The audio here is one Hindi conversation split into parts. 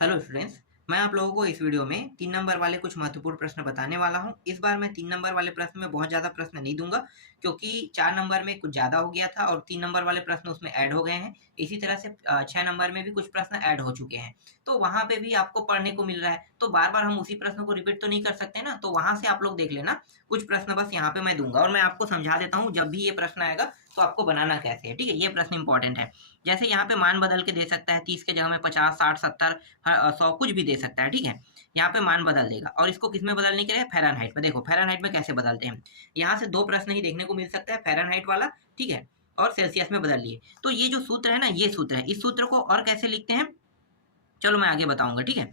Hello students. मैं आप लोगों को इस वीडियो में 3 नंबर वाले कुछ महत्वपूर्ण प्रश्न बताने वाला हूं। इस बार मैं 3 नंबर वाले प्रश्न में बहुत ज़्यादा प्रश्न नहीं दूंगा, क्योंकि 4 नंबर में कुछ ज़्यादा हो गया था और 3 नंबर वाले प्रश्न उसमें ऐड हो गए हैं। इसी तरह से 6 नंबर में भी कुछ प्रश्न ऐड हो चुके हैं, तो वहाँ पे भी आपको पढ़ने को मिल रहा है। तो बार-बार हम उसी प्रश्न को रिपीट तो नहीं कर सकते ना, तो वहाँ से आप लोग देख लेना। कुछ प्रश्न बस यहाँ पे मैं दूंगा और मैं आपको समझा देता हूँ जब भी ये प्रश्न आएगा तो आपको बनाना कैसे है। ठीक है, ये प्रश्न इंपॉर्टेंट है। जैसे यहाँ पे मान बदल के दे सकता है, 30 के जगह में 50, 60, 70, 100 कुछ भी दे सकता है। ठीक है, यहाँ पे मान बदल देगा और इसको किस में बदलने के लिए, फ़ारेनहाइट में। देखो फ़ारेनहाइट में कैसे बदलते हैं, यहाँ से 2 प्रश्न ही देखने को मिल सकता है, फ़ारेनहाइट वाला, ठीक है, और सेल्सियस में बदल लिए। तो ये जो सूत्र है ना, ये सूत्र है। इस सूत्र को और कैसे लिखते हैं, चलो मैं आगे बताऊंगा। ठीक है,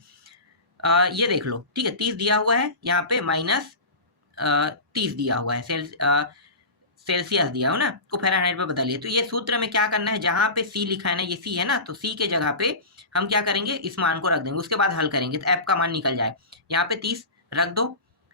ये देख लो। ठीक है, 30 दिया हुआ है, यहाँ पे माइनस 30 दिया हुआ है, सेल्सियस दिया हो ना, को फ़ारेनहाइट में बदलिए। तो ये सूत्र में क्या करना है, जहाँ पे सी लिखा है ना, ये सी है ना, तो सी के जगह पे हम क्या करेंगे, इस मान को रख देंगे। उसके बाद हल करेंगे तो एफ का मान निकल जाए। यहाँ पे 30 रख दो।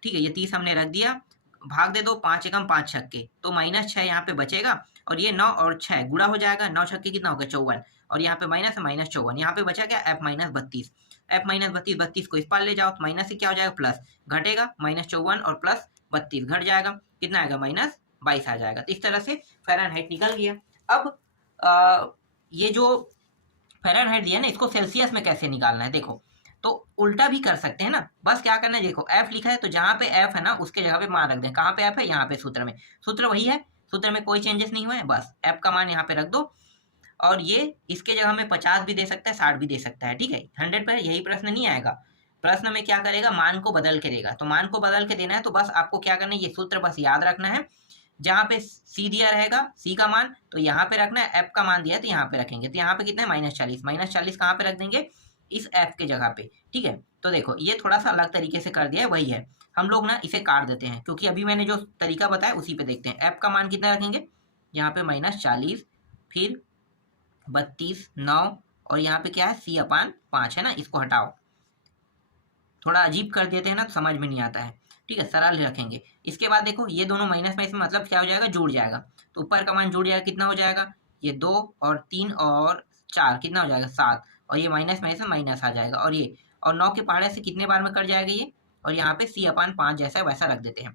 ठीक है, ये 30 हमने रख दिया, भाग दे दो, 5 एकम 5 छक्के, तो -6 यहाँ पे बचेगा और ये 9 और 6 गुणा हो जाएगा। 9 छक्के कितना हो गया, 54, और यहाँ पे माइनस है, -54। यहाँ पे बचा क्या, एफ माइनस 32। एफ माइनस 32, 32 को इस पार ले जाओ तो माइनस से क्या हो जाएगा, प्लस घटेगा, -54 और प्लस 32 घट जाएगा, कितना आएगा, -22 आ जाएगा। तो इस तरह से फ़ारेनहाइट निकल गया। अब ये जो फ़ारेनहाइट दिया ना, इसको सेल्सियस में कैसे निकालना है, देखो। तो उल्टा भी कर सकते हैं ना, बस क्या करना है, देखो एफ लिखा है तो जहाँ पे एफ है ना उसके जगह पे मान रख दें। कहाँ पे एफ है, यहाँ पे सूत्र में। सूत्र वही है, सूत्र में कोई चेंजेस नहीं हुए हैं, बस एफ का मान यहाँ पे रख दो। और ये इसके जगह में 50 भी दे सकता है, 60 भी दे सकता है। ठीक है, 100 पर यही प्रश्न नहीं आएगा। प्रश्न में क्या करेगा, मान को बदल के देगा। तो मान को बदल के देना है तो बस आपको क्या करना है, ये सूत्र बस याद रखना है। जहाँ पे सी दिया रहेगा, सी का मान तो यहाँ पे रखना है, एफ का मान दिया है तो यहाँ पे रखेंगे। तो यहाँ पे कितना है, -40। -40 कहाँ पे रख देंगे, इस एफ के जगह पे। ठीक है, तो देखो ये थोड़ा सा अलग तरीके से कर दिया है, वही है। हम लोग ना इसे काट देते हैं, क्योंकि अभी मैंने जो तरीका बताया उसी पे देखते हैं। एफ का मान कितना रखेंगे, यहाँ पे -40, फिर 32, 9, और यहाँ पे क्या है, सी अपान 5 है ना, इसको हटाओ। थोड़ा अजीब कर देते हैं ना तो समझ में नहीं आता है। ठीक है, सरल रखेंगे। इसके बाद देखो ये दोनों माइनस में, इसमें मतलब क्या हो जाएगा, जुड़ जाएगा। तो ऊपर का मान जुड़ जाएगा, कितना हो जाएगा, ये 2 और 3 और 4 कितना हो जाएगा, 7, और ये माइनस में से माइनस आ जाएगा, और ये और 9 के पहाड़े से कितने बार में कट जाएगा ये, और यहाँ पे सी अपान 5 जैसा वैसा रख देते हैं।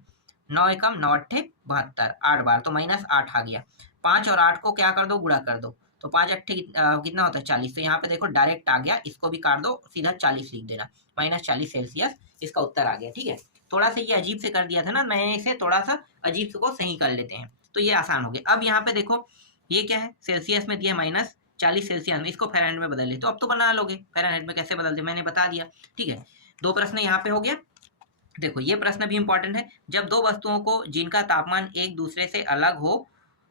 9 एकम 9 अट्ठे 72, 8 बार, तो -8 आ गया। 5 और 8 को क्या कर दो, गुणा कर दो, तो 5 अट्ठे कितना होता है, 40। तो यहाँ पे देखो डायरेक्ट आ गया, इसको भी काट दो, सीधा 40 लिख देना, -40 सेल्सियस इसका उत्तर आ गया। ठीक है, थोड़ा सा ये अजीब से कर दिया था ना, मैं इसे थोड़ा सा अजीब से को सही कर लेते हैं, तो ये आसान हो गया। अब यहाँ पे देखो ये क्या है, सेल्सियस में दिया -40 सेल्सियस में, इसको फ़ारेनहाइट में बदल ले तो अब तो बना लोगे। फ़ारेनहाइट में कैसे बदलते, मैंने बता दिया। ठीक है, 2 प्रश्न यहाँ पे हो गया। देखो ये प्रश्न भी इंपॉर्टेंट है। जब 2 वस्तुओं को जिनका तापमान एक दूसरे से अलग हो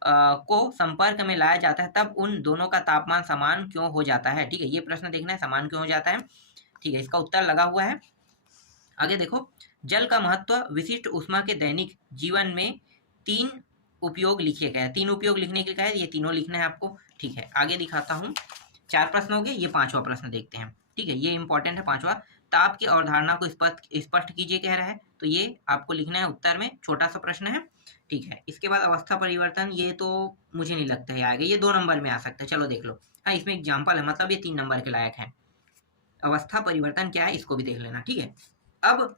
को संपर्क में लाया जाता है, तब उन दोनों का तापमान समान क्यों हो जाता है। ठीक है, ये प्रश्न देखना है, समान क्यों हो जाता है। ठीक है, इसका उत्तर लगा हुआ है। आगे देखो, जल का महत्व विशिष्ट ऊष्मा के दैनिक जीवन में 3 उपयोग लिखे गए हैं। 3 उपयोग लिखने के लिए कहा है, ये तीनों लिखना है आपको। ठीक है, आगे दिखाता हूँ। 4 प्रश्न हो गए, ये 5वां प्रश्न देखते हैं। ठीक है, ये इंपॉर्टेंट है 5वां। ताप की अवधारणा को स्पष्ट कीजिए कह रहा है, तो ये आपको लिखना है उत्तर में, छोटा सा प्रश्न है। ठीक है, इसके बाद अवस्था परिवर्तन, ये तो मुझे नहीं लगता है आएगा, ये 2 नंबर में आ सकता है। चलो देख लो। हाँ, इसमें एग्जाम्पल है, मतलब ये 3 नंबर के लायक है। अवस्था परिवर्तन क्या है, इसको भी देख लेना। ठीक है, अब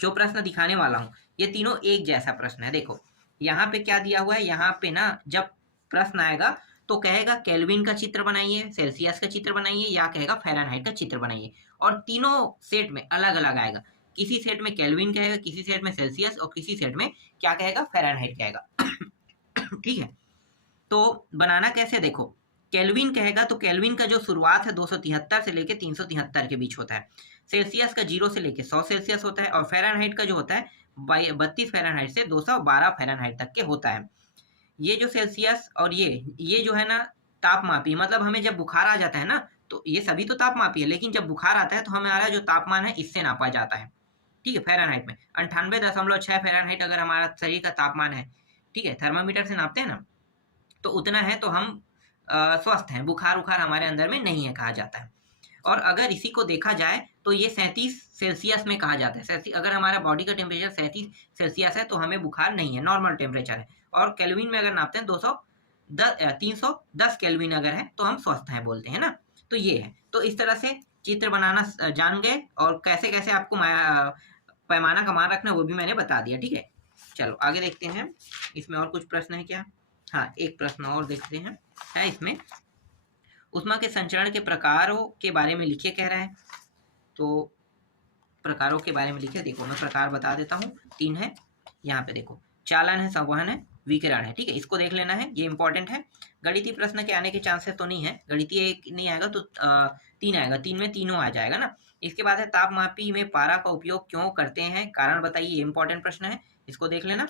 जो प्रश्न दिखाने वाला हूँ, ये तीनों एक जैसा प्रश्न है। देखो यहाँ पे क्या दिया हुआ है, यहाँ पे ना जब प्रश्न आएगा तो कहेगा केल्विन का चित्र बनाइए, सेल्सियस का चित्र बनाइए, या कहेगा फ़ारेनहाइट का चित्र बनाइए, और तीनों सेट में अलग अलग आएगा। किसी सेट में केल्विन कहेगा, किसी सेट में सेल्सियस, और किसी सेट में क्या कहेगा, फ़ारेनहाइट कहेगा। ठीक है, तो बनाना कैसे, देखो केल्विन कहेगा तो केल्विन का जो शुरुआत है 273 से लेके 373 के बीच होता है। सेल्सियस का 0 से लेके 100 सेल्सियस होता है, और फ़ारेनहाइट का जो होता है 32 फ़ारेनहाइट से 212 फ़ारेनहाइट तक के होता है। ये जो सेल्सियस और ये जो है ना तापमापी, मतलब हमें जब बुखार आ जाता है ना, तो ये सभी तो तापमापी है, लेकिन जब बुखार आता है तो हमारा जो तापमान है इससे नापा जाता है। ठीक है, फ़ारेनहाइट में 98.6 फ़ारेनहाइट अगर हमारा शरीर का तापमान है, ठीक है, थर्मामीटर से नापते हैं ना, तो उतना है तो हम स्वस्थ हैं, बुखार-उखार हमारे अंदर में नहीं है कहा जाता है। और अगर इसी को देखा जाए तो ये 37 सेल्सियस में कहा जाता है। अगर हमारा बॉडी का टेम्परेचर 37 सेल्सियस है तो हमें बुखार नहीं है, नॉर्मल टेम्परेचर है। और केल्विन में अगर नापते हैं 310 केल्विन अगर है तो हम स्वस्थ हैं बोलते हैं ना। तो ये है, तो इस तरह से चित्र बनाना जान गए और कैसे कैसे आपको पैमाना का मान रखना वो भी मैंने बता दिया। ठीक है, चलो आगे देखते हैं। इसमें और कुछ प्रश्न है क्या? हाँ, एक प्रश्न और देखते हैं। है इसमें ऊष्मा के संचरण के प्रकारों के बारे में लिखिए कह रहा है। तो प्रकारों के बारे में लिखिए। देखो मैं प्रकार बता देता हूँ, 3 है। यहाँ पे देखो, चालन है, संवहन है, विकिरण है। ठीक है, इसको देख लेना है, ये इंपॉर्टेंट है। गणितीय प्रश्न के आने के चांसेस तो नहीं है, गणितीय एक नहीं आएगा तो 3 आएगा, 3 में तीनों आ जाएगा ना। इसके बाद है तापमापी में पारा का उपयोग क्यों करते हैं, कारण बताइए। ये इंपॉर्टेंट प्रश्न है, इसको देख लेना।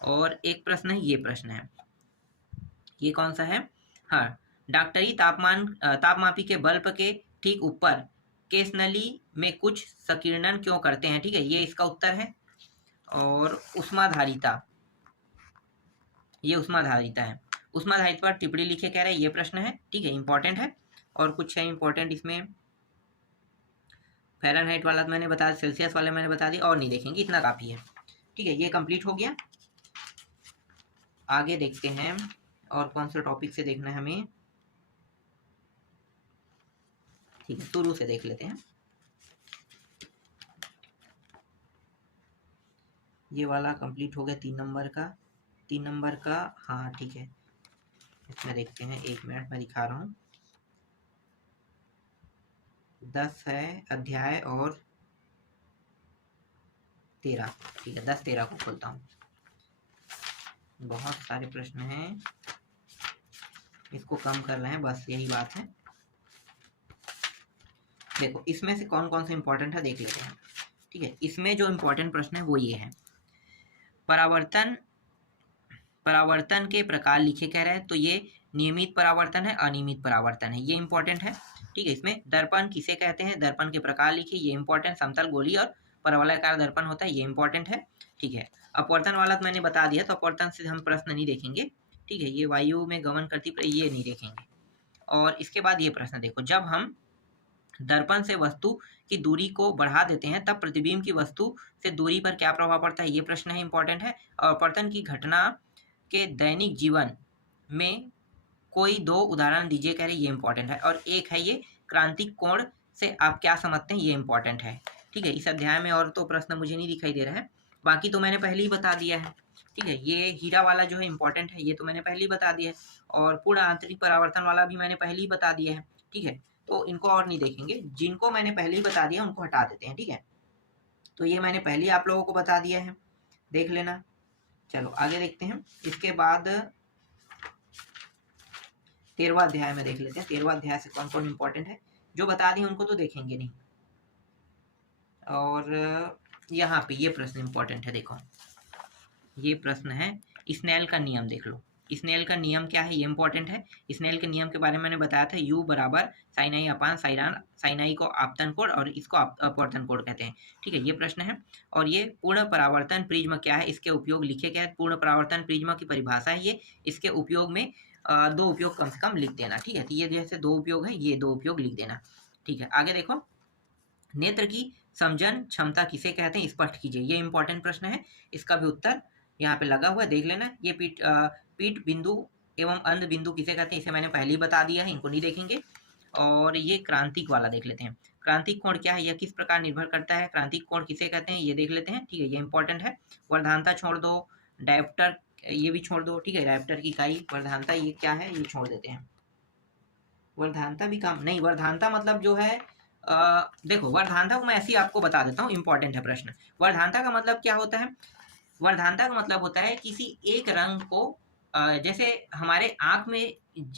और एक प्रश्न है, ये प्रश्न है, ये कौन सा है? हाँ, डॉक्टरी तापमापी के बल्ब के ठीक ऊपर केस नली में कुछ संकीर्णन क्यों करते हैं? ठीक है, ये इसका उत्तर है। और उष्माधारिता, ये उष्माधारिता है। उष्माधारिता पर टिप्पणी लिखे कह रहे हैं, ये प्रश्न है। ठीक है, इंपॉर्टेंट है। और कुछ है इंपॉर्टेंट इसमें, फ़ारेनहाइट वाला तो मैंने बता दिया, सेल्सियस वाला मैंने बता दिया, और नहीं देखेंगे, इतना काफ़ी है। ठीक है, ये कंप्लीट हो गया। आगे देखते हैं और कौन सा टॉपिक से देखना है हमें। ठीक है, शुरू से देख लेते हैं। ये वाला कंप्लीट हो गया, 3 नंबर का। 3 नंबर का, हाँ ठीक है, इसमें देखते हैं, 1 मिनट में दिखा रहा हूँ। 10 है अध्याय और 13। ठीक है, 10-13 को खोलता हूँ। बहुत सारे प्रश्न हैं, इसको कम कर रहे हैं, बस यही बात है। देखो इसमें से कौन कौन से इंपॉर्टेंट है देख लेते हैं। ठीक है, इसमें जो इंपॉर्टेंट प्रश्न है वो ये है, परावर्तन के प्रकार लिखे कह रहे हैं। तो ये नियमित परावर्तन है, अनियमित परावर्तन है, ये इंपॉर्टेंट है। ठीक है, इसमें दर्पण किसे कहते हैं, दर्पण के प्रकार लिखिए, ये इंपॉर्टेंट। समतल, गोली और परवलयाकार दर्पण होता है, ये इंपॉर्टेंट है। ठीक है, अपवर्तन वाला तो मैंने बता दिया, तो अपवर्तन से हम प्रश्न नहीं देखेंगे। ठीक है, ये वायु में गमन करती, ये नहीं देखेंगे। और इसके बाद ये प्रश्न देखो, जब हम दर्पण से वस्तु की दूरी को बढ़ा देते हैं तब प्रतिबिंब की वस्तु से दूरी पर क्या प्रभाव पड़ता है, ये प्रश्न है, इंपॉर्टेंट है। अपवर्तन की घटना के दैनिक जीवन में कोई 2 उदाहरण दीजिए कह रहे, ये इंपॉर्टेंट है। और एक है ये, क्रांतिक कोण से आप क्या समझते हैं, ये इंपॉर्टेंट है। ठीक है, इस अध्याय में और तो प्रश्न मुझे नहीं दिखाई दे रहा है, बाकी तो मैंने पहले ही बता दिया है। ठीक है, ये हीरा वाला जो है इंपॉर्टेंट है, ये तो मैंने पहले ही बता दिया है। और पूर्ण आंतरिक परावर्तन वाला भी मैंने पहले ही बता दिया है। ठीक है, तो इनको और नहीं देखेंगे, जिनको मैंने पहले ही बता दिया उनको हटा देते हैं। ठीक है, तो ये मैंने पहले ही आप लोगों को बता दिया है, देख लेना। चलो आगे देखते हैं। इसके बाद 13वां अध्याय में देख लेते हैं। 13वां अध्याय से कौन कौन इंपॉर्टेंट है, जो बता दिए उनको तो देखेंगे नहीं। और यहाँ पे ये प्रश्न इंपॉर्टेंट है, देखो ये प्रश्न है, स्नेल का नियम देख लो। स्नेल का नियम क्या है, ये इंपॉर्टेंट है। स्नेल के नियम के बारे में मैंने बताया था, U बराबर साइन आई अपान साइन आई को आपतन कोण और इसको अपवर्तन कोण कहते हैं। ठीक है, ये प्रश्न है। और ये पूर्ण परावर्तन प्रिज्म क्या है, इसके उपयोग लिखे क्या है। पूर्ण परावर्तन प्रिज्म की परिभाषा है ये, इसके उपयोग में 2 उपयोग कम से कम लिख देना। ठीक है, तो ये जैसे 2 उपयोग है, ये 2 उपयोग लिख देना। ठीक है, आगे देखो, नेत्र की समझन क्षमता किसे कहते हैं, स्पष्ट कीजिए, ये इंपॉर्टेंट प्रश्न है। इसका भी उत्तर यहाँ पे लगा हुआ है, देख लेना। ये पीठ बिंदु एवं अंध बिंदु किसे कहते हैं, इसे मैंने पहले ही बता दिया है, इनको नहीं देखेंगे। और ये क्रांतिक वाला देख लेते हैं। क्रांतिक कोण क्या है, यह किस प्रकार निर्भर करता है, क्रांतिक कोण किसे कहते हैं, ये देख लेते हैं। ठीक है, ये इंपॉर्टेंट है। वर्धानता छोड़ दो, डायोप्टर ये भी छोड़ दो। ठीक है, डायोप्टर की इकाई वर्धानता ये क्या है, ये छोड़ देते हैं। वर्धानता भी काम नहीं, वर्धानता मतलब जो है देखो, वर्धानता को मैं ऐसे ही आपको बता देता हूँ, इंपॉर्टेंट है प्रश्न। वर्धानता का मतलब क्या होता है, वर्धानता का मतलब होता है किसी एक रंग को जैसे हमारे आँख में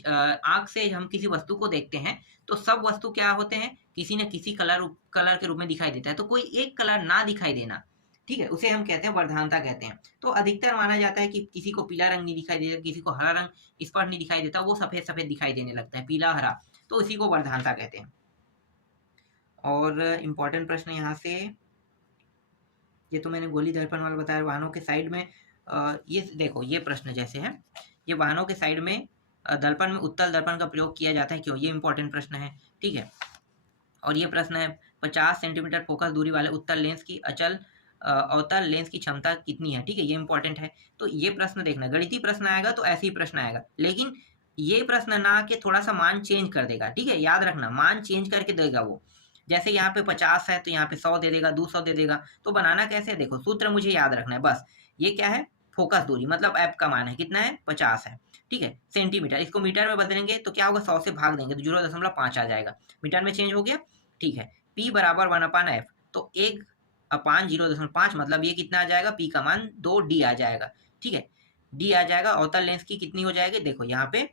आँख से हम किसी वस्तु को देखते हैं तो सब वस्तु क्या होते हैं, किसी न किसी कलर के रूप में दिखाई देता है। तो कोई एक कलर ना दिखाई देना, ठीक है, उसे हम कहते हैं वर्धानता कहते हैं। तो अधिकतर माना जाता है कि किसी को पीला रंग नहीं दिखाई देता, किसी को हरा रंग स्पष्ट नहीं दिखाई देता, वो सफ़ेद सफ़ेद दिखाई देने लगता है, पीला हरा, तो इसी को वर्धानता कहते हैं। और इम्पॉर्टेंट प्रश्न यहाँ से, ये तो मैंने गोली दर्पण वाला बताया। वाहनों के साइड में ये देखो, ये प्रश्न जैसे है, ये वाहनों के साइड में दर्पण में उत्तल दर्पण का प्रयोग किया जाता है, क्यों, ये इंपॉर्टेंट प्रश्न है। ठीक है, और ये प्रश्न है 50 सेंटीमीटर फोकस दूरी वाले उत्तल लेंस की अवतल लेंस की क्षमता कितनी है। ठीक है, ये इंपॉर्टेंट है। तो ये प्रश्न देखना, गणितीय प्रश्न आएगा तो ऐसे ही प्रश्न आएगा, लेकिन ये प्रश्न ना के थोड़ा सा मान चेंज कर देगा, ठीक है, याद रखना मान चेंज करके देगा वो। जैसे यहाँ पे 50 है तो यहाँ पे 100 दे देगा, 200 दे देगा। तो बनाना कैसे है, देखो सूत्र मुझे याद रखना है बस। ये क्या है, फोकस दूरी, मतलब एफ का मान है कितना है, 50 है, ठीक है, सेंटीमीटर। इसको मीटर में बदलेंगे तो क्या होगा, 100 से भाग देंगे तो 0.5 आ जाएगा, मीटर में चेंज हो गया, ठीक है। पी बराबर 1/f, तो 1/0.5 मतलब ये कितना आ जाएगा, पी का मान 2d आ जाएगा, ठीक है, डी आ जाएगा। अवतल लेंस की कितनी हो जाएगी, देखो यहाँ पे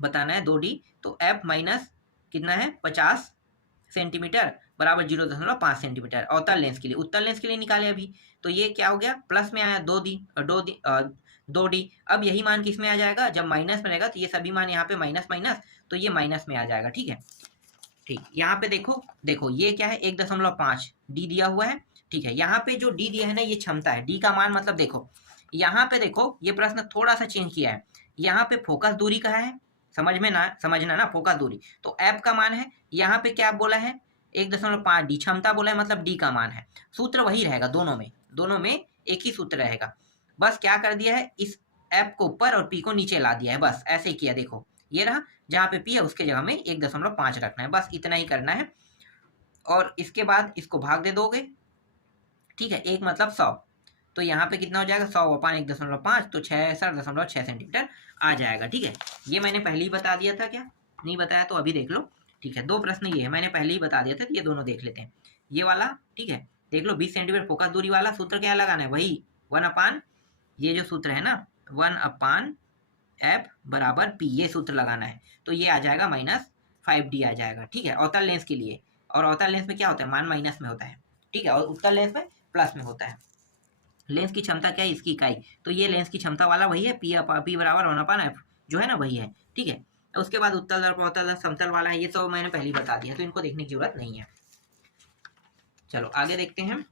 बताना है 2d, तो एफ माइनस कितना है 50 सेंटीमीटर बराबर 0.5 सेंटीमीटर अवतल लेंस के लिए। उत्तल लेंस के लिए निकाले अभी, तो ये क्या हो गया, प्लस में आया 2d। अब यही मान किस में आ जाएगा, जब माइनस में रहेगा तो ये सभी मान यहाँ पे माइनस माइनस, तो ये माइनस में आ जाएगा, ठीक है। ठीक, यहाँ पे देखो देखो ये क्या है, 1.5 डी दिया हुआ है, ठीक है। यहाँ पे जो डी दिया है ना, ये क्षमता है, डी का मान मतलब देखो यहाँ पे देखो, ये प्रश्न थोड़ा सा चेंज किया है। यहाँ पे फोकस दूरी कहा है, समझना ना, फोकस दूरी तो एफ का मान है। यहाँ पे क्या बोला है, 1.5 डी क्षमता बोला है, मतलब डी का मान है। सूत्र वही रहेगा दोनों में एक ही सूत्र रहेगा। बस क्या कर दिया है, इस एफ को ऊपर और पी को नीचे ला दिया है, बस ऐसे किया। देखो ये रहा, जहाँ पे पी है उसके जगह में 1.5 रखना है, बस इतना ही करना है। और इसके बाद इसको भाग दे दोगे, ठीक है, 1 मतलब 100, तो यहाँ पे कितना हो जाएगा, 100/1.5, तो 66.6 सेंटीमीटर आ जाएगा, ठीक है। ये मैंने पहले ही बता दिया था, क्या नहीं बताया तो अभी देख लो, ठीक है। 2 प्रश्न ये है, मैंने पहले ही बता दिया था, ये दोनों देख लेते हैं। ये वाला, ठीक है, देख लो 20 सेंटीमीटर फोकस दूरी वाला सूत्र क्या लगाना है, वही 1/, ये जो सूत्र है ना 1/f बराबर p, ये सूत्र लगाना है। तो ये आ जाएगा -5d आ जाएगा, ठीक है, अवतल लेंस के लिए। और अवतल लेंस में क्या होता है, मान माइनस में होता है, ठीक है, और उत्तल लेंस में प्लस में होता है। लेंस की क्षमता क्या है, इसकी इकाई, तो ये लेंस की क्षमता वाला वही है, पी बराबर 1/f जो है ना, वही है, ठीक है। उसके बाद उत्तल दर्पण, अवतल दर्पण, समतल वाला है, ये सब मैंने पहले ही बता दिया, तो इनको देखने की जरूरत नहीं है। चलो आगे देखते हैं।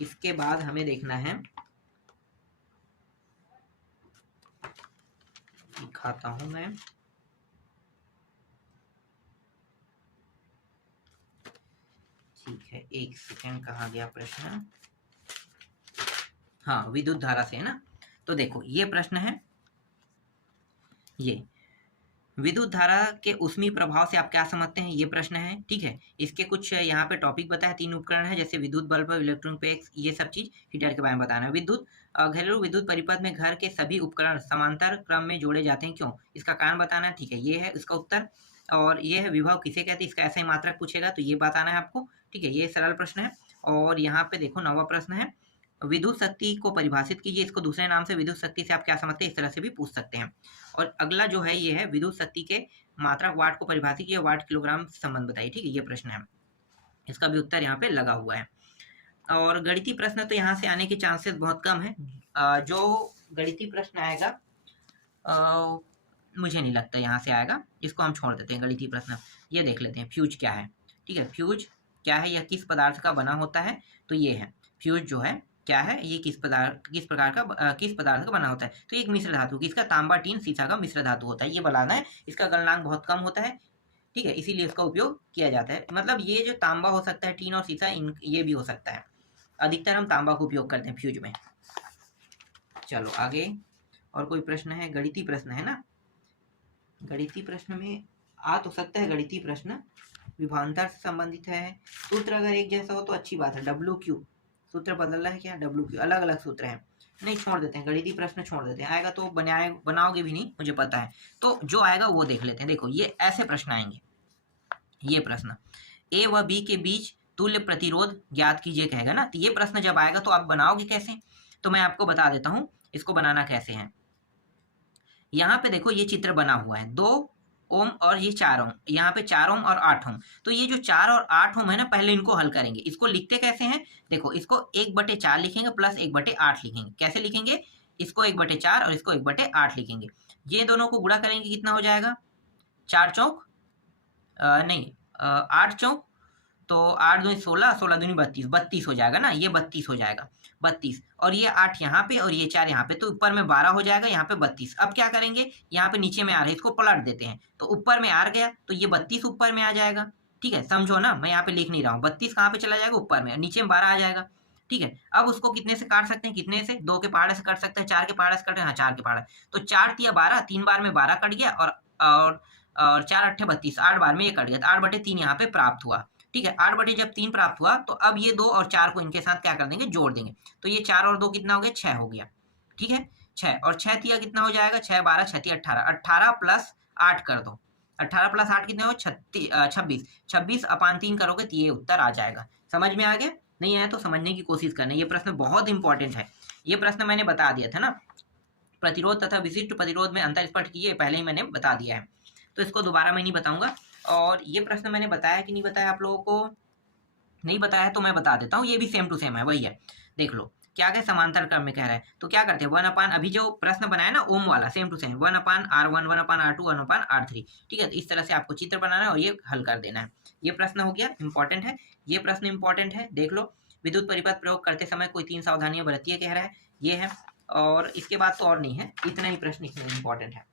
इसके बाद हमें देखना है, दिखाता हूं मैं, ठीक है, 1 सेकंड, कहाँ गया प्रश्न, हाँ विद्युत धारा से है ना। तो देखो ये प्रश्न है, ये विद्युत धारा के ऊष्मीय प्रभाव से आप क्या समझते हैं, ये प्रश्न है, ठीक है। इसके कुछ यहाँ पे टॉपिक बताया, 3 उपकरण है, जैसे विद्युत बल्ब, इलेक्ट्रॉन पेक्स, ये सब चीज हीटर के बारे में बताना है। विद्युत घरेलू विद्युत परिपथ में घर के सभी उपकरण समांतर क्रम में जोड़े जाते हैं, क्यों, इसका कारण बताना है, ठीक है, ये है इसका उत्तर। और ये है विभव किसे कहते हैं, इसका ऐसा ही मात्रक पूछेगा तो ये बताना है आपको, ठीक है, ये सरल प्रश्न है। और यहाँ पे देखो 9वां प्रश्न है, विद्युत शक्ति को परिभाषित कीजिए, इसको दूसरे नाम से विद्युत शक्ति से आप क्या समझते हैं, इस तरह से भी पूछ सकते हैं। और अगला जो है ये है, विद्युत शक्ति के मात्रक वाट को परिभाषित कीजिए, वाट किलोग्राम से संबंध बताइए, ठीक है, ये प्रश्न है, इसका भी उत्तर यहाँ पे लगा हुआ है। और गणितीय प्रश्न तो यहाँ से आने के चांसेस बहुत कम है। जो गणितीय प्रश्न आएगा मुझे नहीं लगता यहाँ से आएगा, इसको हम छोड़ देते हैं गणितीय प्रश्न। ये देख लेते हैं फ्यूज क्या है, ठीक है, फ्यूज क्या है, यह किस पदार्थ का बना होता है, तो ये है फ्यूज जो है क्या है, ये किस प्रकार का बना होता है, तो एक मिश्र धातु, किसका, तांबा टीन सीसा का मिश्र धातु होता है, ये बनाना है। इसका गलनांक बहुत कम होता है, ठीक है, इसीलिए इसका उपयोग किया जाता है। मतलब ये जो तांबा हो सकता है, टीन और सीसा, ये भी हो सकता है, अधिकतर हम तांबा का उपयोग करते हैं फ्यूज में। चलो आगे, और कोई प्रश्न है, गणितीय प्रश्न है ना, गणितीय प्रश्न में आ तो सकता है, गणितीय प्रश्न विभवांतर से संबंधित है, सूत्र अगर एक जैसा हो तो अच्छी बात है। WQ सूत्र बदल रहा है क्या, WQ अलग अलग सूत्र है, नहीं छोड़ देते हैं, गणितीय प्रश्न छोड़ देते हैं, आएगा तो बनाओगे भी नहीं मुझे पता है, तो जो आएगा वो देख लेते हैं। देखो ये ऐसे प्रश्न आएंगे, ये प्रश्न A व B के बीच तुल्य प्रतिरोध ज्ञात कीजिए कहेगा ना, तो ये प्रश्न जब आएगा तो आप बनाओगे कैसे, तो मैं आपको बता देता हूँ इसको बनाना कैसे है। यहाँ पे देखो ये चित्र बना हुआ है, 2 ओम और ये 4 ओम, यहाँ पे 4 ओम और 8 ओम, तो ये जो 4 और 8 ओम है ना, पहले इनको हल करेंगे। इसको लिखते कैसे हैं, देखो इसको 1/4 लिखेंगे प्लस 1/8 लिखेंगे, कैसे लिखेंगे, इसको 1/4 और इसको 1/8 लिखेंगे। ये दोनों को गुणा करेंगे, कितना हो जाएगा, 4 चौक नहीं 8 चौक, तो 8 दूनी 16, 16 दूनी 32, 32 हो जाएगा ना, ये 32 हो जाएगा, 32, और ये 8 यहाँ पे और ये 4 यहाँ पे, तो ऊपर में 12 हो जाएगा, यहाँ पे 32। अब क्या करेंगे, यहाँ पे नीचे में आ रहा है, इसको पलट देते हैं, तो ऊपर में आ गया, तो ये 32 ऊपर में आ जाएगा, ठीक है, समझो ना, मैं यहाँ पे लिख नहीं रहा हूँ, 32 कहाँ पे चला जाएगा, ऊपर में, नीचे में 12 आ जाएगा, ठीक है। अब उसको कितने से काट सकते हैं, कितने से, 2 के पहाड़े से काट सकते हैं, 4 के पहाड़े से काटे, हाँ 4 के पहाड़े। तो 4 तिया 12, 3 बार में 12 कट गया और 4 अट्ठे 32, 8 बार में ये कट गया, तो 8/3 यहाँ पे प्राप्त हुआ। ठीक है, 8/3 प्राप्त हुआ, तो अब ये 2 और 4 को इनके साथ क्या कर देंगे, जोड़ देंगे। तो ये 4 और 2 कितना हो गया, 6 हो गया। ठीक है, 6 और 6 तिया कितना हो जाएगा, 6 12 6 तिया 18, 18 प्लस 8 कर दो, 18 प्लस 8 कितने हो, 26, 26/3 करोगे तो ये उत्तर आ जाएगा। समझ में आ गया? नहीं आया तो समझने की कोशिश करना, ये प्रश्न बहुत इंपॉर्टेंट है। ये प्रश्न मैंने बता दिया था ना, प्रतिरोध तथा विशिष्ट प्रतिरोध में अंतर स्पष्ट कीजिए, पहले ही मैंने बता दिया है, तो इसको दोबारा मैं नहीं बताऊंगा। और ये प्रश्न मैंने बताया कि नहीं बताया आप लोगों को, नहीं बताया तो मैं बता देता हूँ, ये भी सेम टू सेम है, वही है। देख लो क्या क्या समांतर क्रम में कह रहा है, तो क्या करते हैं 1/, अभी जो प्रश्न बनाया ना ओम वाला, same to same 1/R1, 1/R2, 1/R3। ठीक है, तो इस तरह से आपको चित्र बनाना है और ये हल कर देना है। ये प्रश्न हो गया, इंपॉर्टेंट है, ये प्रश्न इंपॉर्टेंट है। देख लो, विद्युत परिपथ प्रयोग करते समय कोई 3 सावधानियां बरतिए कह रहा है, ये है। और इसके बाद तो और नहीं है, इतना ही प्रश्न इसमें इंपॉर्टेंट है।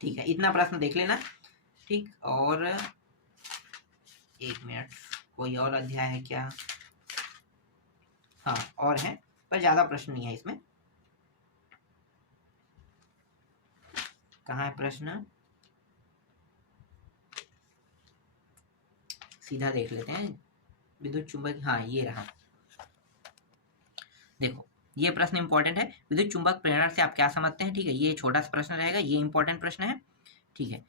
ठीक है, इतना प्रश्न देख लेना। ठीक, और 1 मिनट, कोई और अध्याय है क्या? हाँ और है, पर ज्यादा प्रश्न नहीं है इसमें। कहाँ है प्रश्न, सीधा देख लेते हैं। विद्युत चुंबक, हाँ ये रहा। देखो ये प्रश्न इंपॉर्टेंट है, विद्युत चुंबक प्रेरण से आप क्या समझते हैं। ठीक है, ये छोटा सा प्रश्न रहेगा, ये इंपॉर्टेंट प्रश्न है। ठीक है,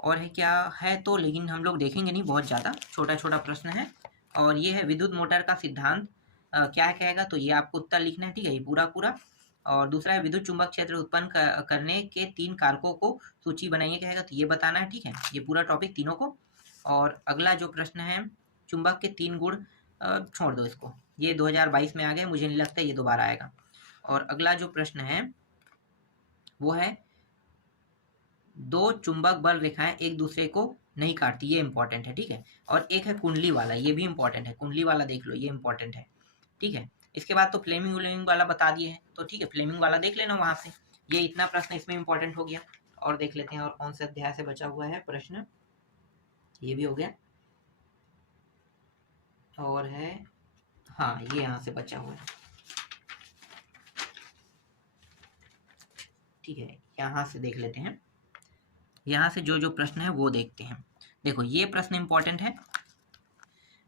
और है क्या है तो, लेकिन हम लोग देखेंगे नहीं, बहुत ज़्यादा छोटा छोटा प्रश्न है। और ये है विद्युत मोटर का सिद्धांत क्या कहेगा, तो ये आपको उत्तर लिखना है। ठीक है, ये पूरा पूरा। और दूसरा है विद्युत चुंबक क्षेत्र उत्पन्न करने के 3 कारकों को सूची बनाइए कहेगा, तो ये बताना है। ठीक है, ये पूरा टॉपिक तीनों को। और अगला जो प्रश्न है, चुंबक के 3 गुण, छोड़ दो इसको, ये 2022 में आ गए, मुझे नहीं लगता ये दोबारा आएगा। और अगला जो प्रश्न है वो है 2 चुंबक बल रेखाएं एक दूसरे को नहीं काटती, ये इंपॉर्टेंट है। ठीक है, और एक है कुंडली वाला, ये भी इंपॉर्टेंट है, कुंडली वाला देख लो, ये इंपॉर्टेंट है। ठीक है, इसके बाद तो फ्लेमिंग व्लेमिंग वाला बता दिए हैं, तो ठीक है फ्लेमिंग वाला देख लेना वहां से। ये इतना प्रश्न इसमें इंपॉर्टेंट हो गया। और देख लेते हैं और कौन से अध्याय से बचा हुआ है प्रश्न, ये भी हो गया। और है, हाँ ये यहाँ से बचा हुआ है। ठीक है, यहाँ से देख लेते हैं, यहाँ से जो जो प्रश्न है वो देखते हैं। देखो ये प्रश्न इंपॉर्टेंट है,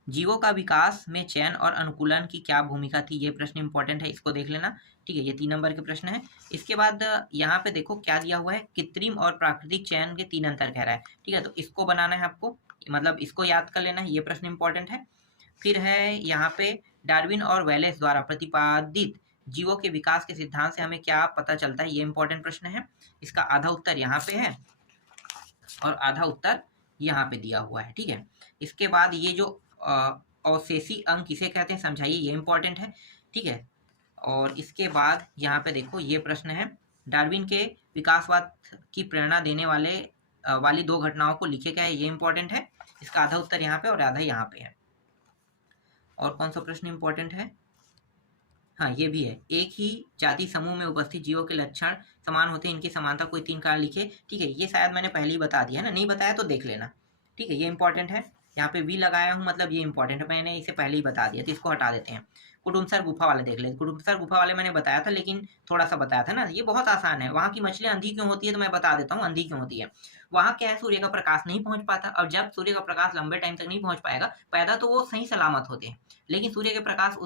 जीवों का विकास में चयन और अनुकूलन की क्या भूमिका थी, ये प्रश्न इंपॉर्टेंट है, इसको देख लेना। ठीक है, ये 3 नंबर के प्रश्न है। इसके बाद यहाँ पे देखो क्या दिया हुआ है, कृत्रिम और प्राकृतिक चयन के 3 अंतर कह रहा है। ठीक है, तो इसको बनाना है आपको, मतलब इसको याद कर लेना है, ये प्रश्न इंपॉर्टेंट है। फिर है यहाँ पे डार्विन और वेलेस द्वारा प्रतिपादित जीवों के विकास के सिद्धांत से हमें क्या पता चलता है, ये इंपॉर्टेंट प्रश्न है। इसका आधा उत्तर यहाँ पे है और आधा उत्तर यहाँ पे दिया हुआ है। ठीक है, इसके बाद ये जो अवशेषी अंग किसे कहते हैं समझाइए, ये इंपॉर्टेंट है। ठीक है, और इसके बाद यहाँ पे देखो ये प्रश्न है, डार्विन के विकासवाद की प्रेरणा देने वाली 2 घटनाओं को लिखे गए, ये इंपॉर्टेंट है। इसका आधा उत्तर यहाँ पे और आधा यहाँ पे है। और कौन सा प्रश्न इंपॉर्टेंट है, हाँ ये भी है, एक ही जाति समूह में उपस्थित जीवों के लक्षण समान होते हैं, इनकी समानता कोई 3 कारण लिखे। ठीक है, ये शायद मैंने पहले ही बता दिया है ना, नहीं बताया तो देख लेना। ठीक है, ये इंपॉर्टेंट है, यहाँ पे वी लगाया हूँ, मतलब ये इंपॉर्टेंट है, मैंने इसे पहले ही बता दिया, तो इसको हटा देते हैं। कुटुम्बसर गुफा वाले देख लेते, कुटुम्बसर गुफा वाले मैंने बताया था, लेकिन थोड़ा सा बताया था ना, ये बहुत आसान है। वहाँ की मछलियाँ अंधी क्यों होती है, तो मैं बता देता हूँ अंधी क्यों होती है। वहाँ क्या है, सूर्य का प्रकाश नहीं पहुँच पाता, और जब सूर्य का प्रकाश लंबे टाइम तक नहीं पहुँच पाएगा, पैदा तो वो सही सलामत होते हैं, लेकिन सूर्य के प्रकाश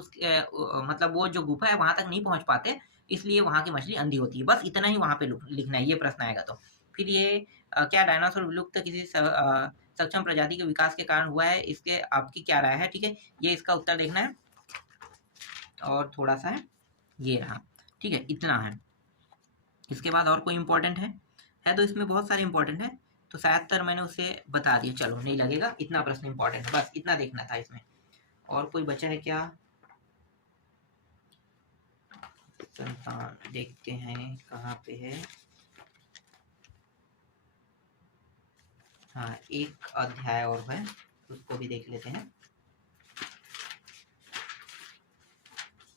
मतलब वो जो गुफा है वहां तक नहीं पहुंच पाते, इसलिए वहां की मछली अंधी होती है। बस इतना ही वहां पे लिखना है, ये प्रश्न आएगा तो। फिर ये क्या डायनासोर विलुप्त किसी सक्षम प्रजाति के विकास के कारण हुआ है, इसके आपकी क्या राय है। ठीक है, ये इसका उत्तर देखना है। और थोड़ा सा है, ये रहा। ठीक है, इतना है। इसके बाद और कोई इंपॉर्टेंट है तो इसमें बहुत सारे इंपॉर्टेंट है, तो शायद तर मैंने उसे बता दिया, चलो नहीं लगेगा, इतना प्रश्न इंपॉर्टेंट है, बस इतना देखना था इसमें। और कोई बचा है क्या, संतान देखते हैं कहाँ पे है। हाँ एक अध्याय और है, उसको भी देख लेते हैं।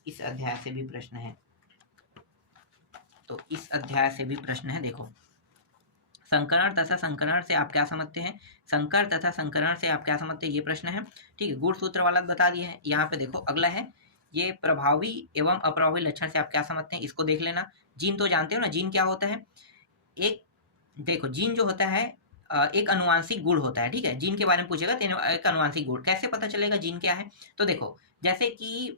इस अध्याय से भी प्रश्न है, तो इस अध्याय से भी प्रश्न है। देखो संकरण तथा संकरण से आप क्या समझते हैं, संकर तथा संकरण से आप क्या समझते हैं, ये प्रश्न है। ठीक है, गुण सूत्र वाला बता दिए हैं। यहाँ पे देखो अगला है ये प्रभावी एवं अप्रभावी लक्षण से आप क्या समझते हैं, इसको देख लेना। जीन तो जानते हो ना, जीन क्या होता है? एक देखो, जीन जो होता है एक अनुवांशिक गुण होता है, ठीक है? जीन के बारे में पूछेगा तो एक अनुवांशिक गुण, कैसे पता चलेगा जीन क्या है? तो देखो, जैसे कि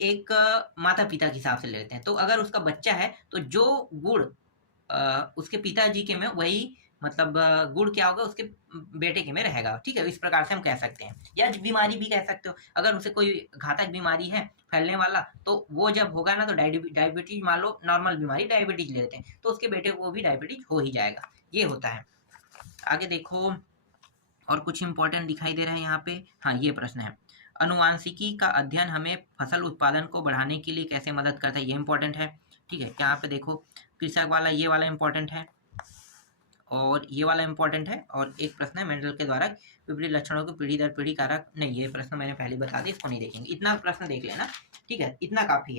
एक माता-पिता के हिसाब से ले लेते हैं, तो अगर उसका बच्चा है, तो जो गुण उसके पिताजी के में वही मतलब गुण क्या होगा उसके बेटे के में रहेगा, ठीक है? इस प्रकार से हम कह सकते हैं। या बीमारी भी कह सकते हो, अगर उसे कोई घातक बीमारी है फैलने वाला, तो वो जब होगा ना तो डायबिटीज, मान लो नॉर्मल बीमारी डायबिटीज ले लेते हैं, तो उसके बेटे को भी डायबिटीज हो ही जाएगा, ये होता है। आगे देखो, और कुछ इंपॉर्टेंट दिखाई दे रहा है यहाँ पे। हाँ, ये प्रश्न है, अनुवांशिकी का अध्ययन हमें फसल उत्पादन को बढ़ाने के लिए कैसे मदद करता है? ये इंपॉर्टेंट है, ठीक है? यहाँ पे देखो, कृषक वाला, ये वाला इंपॉर्टेंट है और ये वाला इंपॉर्टेंट है। और एक प्रश्न है, मेंडल के द्वारा विपरीत लक्षणों को पीढ़ी दर पीढ़ी कारक, नहीं, ये प्रश्न मैंने पहले बता दिया, इसको नहीं देखेंगे। इतना प्रश्न देख लेना, ठीक है? इतना काफी है।